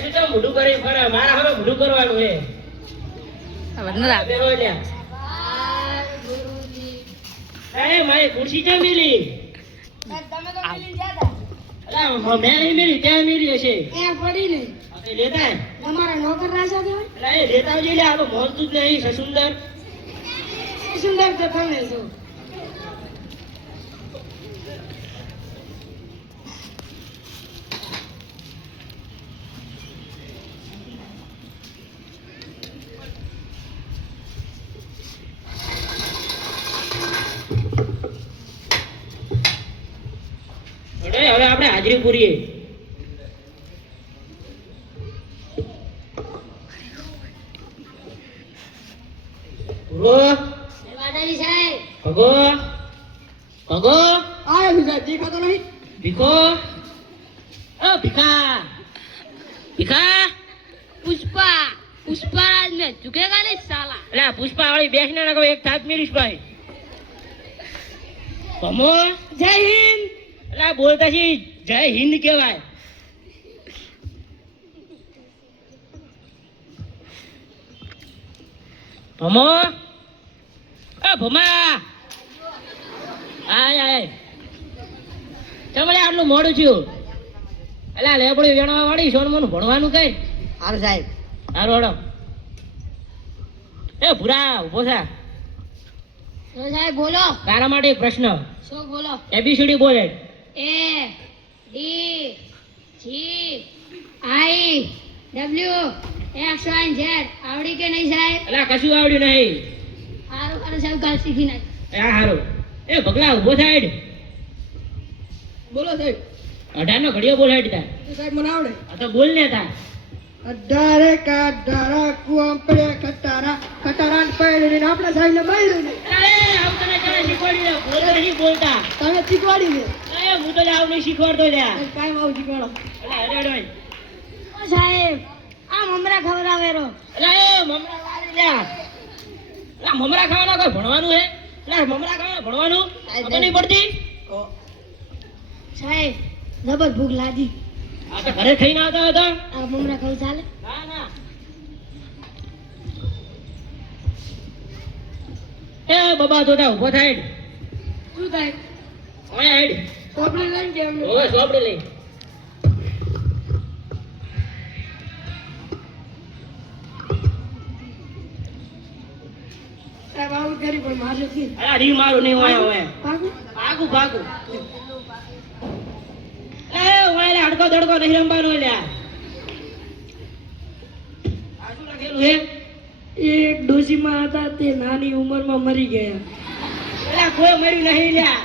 શું તો મોઢું કરી ફરે મારા હવે મોઢું કરવાનું છે વંદના બેહો લ્યા અરે મારી ખુરશી ક્યાં મિલી તમે તો મિલી ગયા હતા અલા મેં નહીં મિલી ત્યાં મિલી હશે ત્યાં પડી ને આપણે લેતા આય. તમારા નોકર રાજા કહેવાય અલા એ લેતા આવજે લ્યા આ તો મોલતું જ નહીં સસુંદર સુંદર તો તમે છો હવે આપણે હાજરી પૂરીએ ભગો વાદાની સાહેબ ભગો ભગો આયો બીજા દેખાતો નહીં ભીખો ઓ ભીખા ભીખા પુષ્પા પુષ્પરાજ ને ઝુકેગા નહીં સાલા અલા પુષ્પા વાળી બેસને નાખો એક સાથ મિલીશ ભાઈ ભમો જય હિન્દ અલા બોલતા છી જય હિન્દ કહેવાય ભમો એ ભમા આય આય ચમલે આટલું મોડું થયું અલા લેબડી વેણવા વાળી સોનમનું ભણવાનું કઈ હારું સાહેબ હારો હડો એ ભૂરા ઉભો થા તો સાહેબ બોલો તારા માટે એક પ્રશ્ન શું બોલો એબીસીડી બોલે એ D G I W X Y Z આવડી કે નહીં સાહેબ અલા કશું આવડ્યું નહીં હારું હારું સાહેબ કાલ શીખી નાખ આ હારું એ ભગલા ઉભો થાય બોલો સાહેબ 18 નો ઘડિયો બોલ હેડ તા સાહેબ મને આવડે આ તો બોલ ને તા અઢારે કાઢારા કુવામ પડે ખટારા ખટારા પડે આપણે સાહેબ ને બાઈ ને અરે આવ તને કેને શીખવાડી દે બોલ નહીં બોલતા તમે શીખવાડી ને એ હું તો આવ નહીં શીખવાડતો લ્યા કાઈ આવું શીખવાડો અલા અડડોય ઓ સાહેબ આ મમરા ખવડાવેરો અલા એ મમરા વાળી લ્યા અલા મમરા ખાવાના કોઈ ભણવાનું હે અલા મમરા ખાવાના ભણવાનું ખબર નહીં પડતી સાહેબ જબર ભૂખ લાગી આ તો ઘરે ખાઈને આવતા હતા આ મમરા ખાવ ચાલે ના ના એ બાબા તો ઉભો થાય શું થાય ઓય હેડ સોપડી લઈને કે અમને ઓય સોપડી લઈ સાહેબ આવું કરી પણ મારે નથી અલા રી મારું નહીં ઓય ઓય ભાગું ભાગુ ભાગુ એ ઓય લે હડકો દડકો નહીં રંબાનો લ્યા આ શું લખેલું હે એક ડોશીમાં હતા તે નાની ઉંમરમાં મરી ગયા અલા કોઈ મર્યું નહીં લ્યા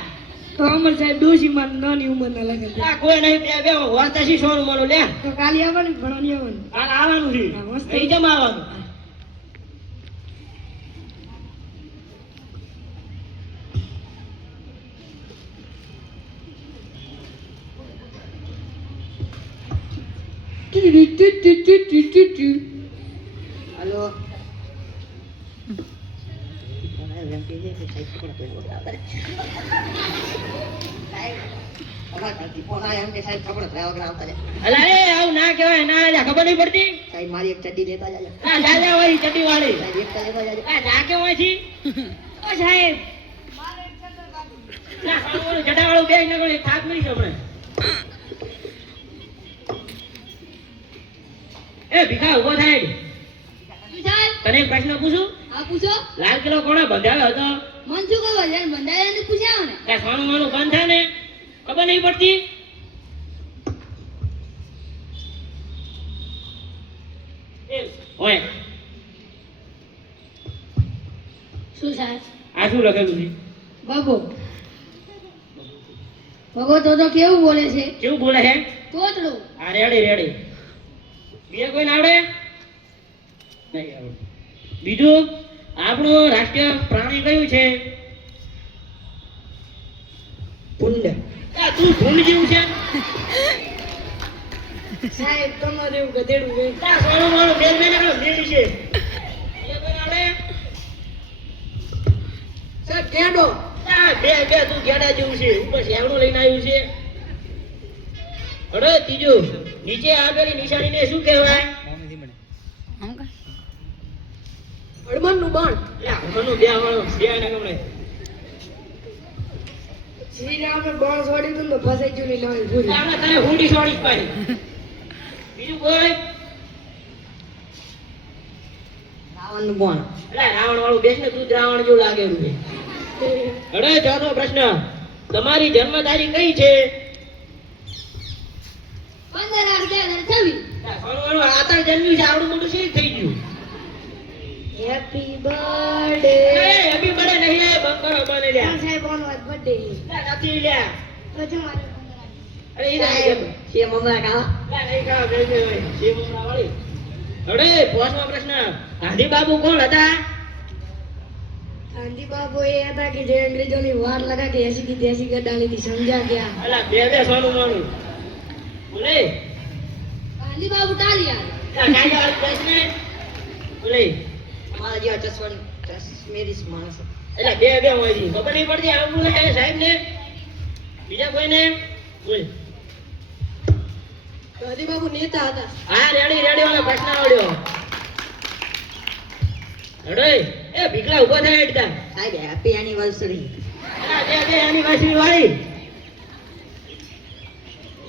તો અમર સાહેબ ડોશીમાં નાની ઉંમરના લાગે છે અલા કોઈ નહીં બે બે વાર્તા શી સોનું માનું લ્યા તો કાલે આવવાનું ભણવાની આવવાનું હાલ આવવાનું છે હા, મસ્ત. અહીં જમા આવવાનું હાલો અલા એ આવું ના કહેવાય ના લ્યા ખબર નહીં પડતી મારી એક ચડ્ડી લેતા જાજો આ દાદા વાળી ચટી વાળી સાહેબ એક લેતા જાજો આ જા કે વાંચી ઓ સાહેબ ના સારું જટા વાળું બેગ નકો એક થાક મળી છે એ ભીખા ઉભો થાય શું સાહેબ તને એક પ્રશ્ન પૂછું આ પૂછો લાલ કિલ્લો કોણે બંધાવ્યો હતો મન શું ખબર છે બંધાયાને પૂછ્યા ને કે સોનું માનું બંધ થાય ને ખબર નહીં પડતી એ ઓય શું સાહેબ આ શું લખેલું છે બાબો ભગો તો કેવું બોલે છે કેવું બોલે છે તોતડું આ રેડી રેડી બીજે કોઈ આવડે નહીં આવડે બીજું આપણું રાષ્ટ્રીય પ્રાણી કયું છે ભૂંડ આ તું ભૂંડ જેવું છે સાહેબ તમારે એવું ગધેડું છે આ સોનું માનું બેન બેન મેળી છે બીજે કોઈ આવડે સાહેબ કેડો આ બે બે તું ગેડા જેવું છે ઉપર શેવડું લઈને આવ્યું છે અરે ત્રીજું, નીચે આપેલી નિશાનીને શું કહેવાય? આમ કા હનુમાનનું બાણ. એટલે હનુમાનનું બે વાળો, બે આને ગમણે. શ્રીરામે બાણ છોડી દીધું ને ફસાઈ ગયું ને લાવી એટલે ભૂરી. આમાં તને હુંડી છોડી જ પાડી. બીજું કોઈ? રાવણનું બાણ. એટલે રાવણ વાળું બેસ ને, તું જ રાવણ જેવું લાગેલું છે. અરે ચોથો પ્રશ્ન, તમારી જન્મ તારીખ કઈ છે? 15/8/2026 સોનું આતર જન્મ્યું છે, આવડું મોટું શી થઈ ગયું? Happy birthday. હેપી બર્થડે નહીં લે, બંકરો બને લ્યા. સાહેબ ઓનો બર્થડે. લે, નથી લ્યા. તો જો મારે અરે ઈ સાહેબ છે મમરા ખાવા. લે, નહીં ખાવ, જઈ જઈ ભાઈ. શી મમરા વાળી. અરે પાંચમો પ્રશ્ન, ગાંધી બાબુ કોણ હતા? ગાંધી બાબુ એ હતા કે જે અંગ્રેજોની વાર લગા કે એસી કી દેશી ગડાલી થી સમજા ગયા. અલા બે બે સોનું માનું બોલે. ગાંધી બાબુ ટાલિયા કાંઈ વાત પ્રશ્ન બોલે. અમારા જેવા ચશ્મેરી માણસ. એટલે બે બે હોય છે, ખબર નહીં પડતી આવું હે સાહેબ ને? બીજા કોઈને બોલ. ગાંધી બાબુ નેતા હતા. હા રેડી રેડી વાળો પ્રશ્ન આવડ્યો. અડે એ ભીખલા ઉભો થાય એકદમ. સાહેબ હેપી એનિવર્સરી. અલા બે બે આની વાસી વાળી.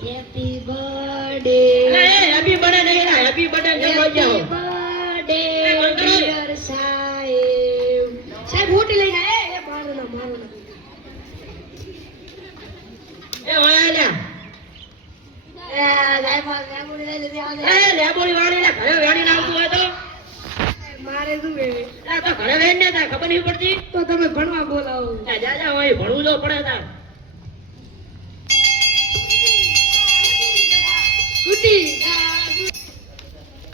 Happy birthday. અલા એ હેપી બર્થડે નહીં લા, હેપી બર્થડે ને બોલ જાઓ. બર્થડે એ બંધ કરો. ડિયર સાહેબ. સાહેબ હોટી લઈને આયા. એ મારો ના. એ વાયા લ્યા. સાહેબ લેબોડી લઈ લીધી આવે. એ લેબોડી વાળી લા, ઘરે વેણીને આવતું હોય તો? મારે શું વેવે? લા તો ઘરે વેણ ને તા ખબર નહીં પડતી? તો તમે ભણવા બોલાવો. જા જા હોય ભણવું જો પડે તાર.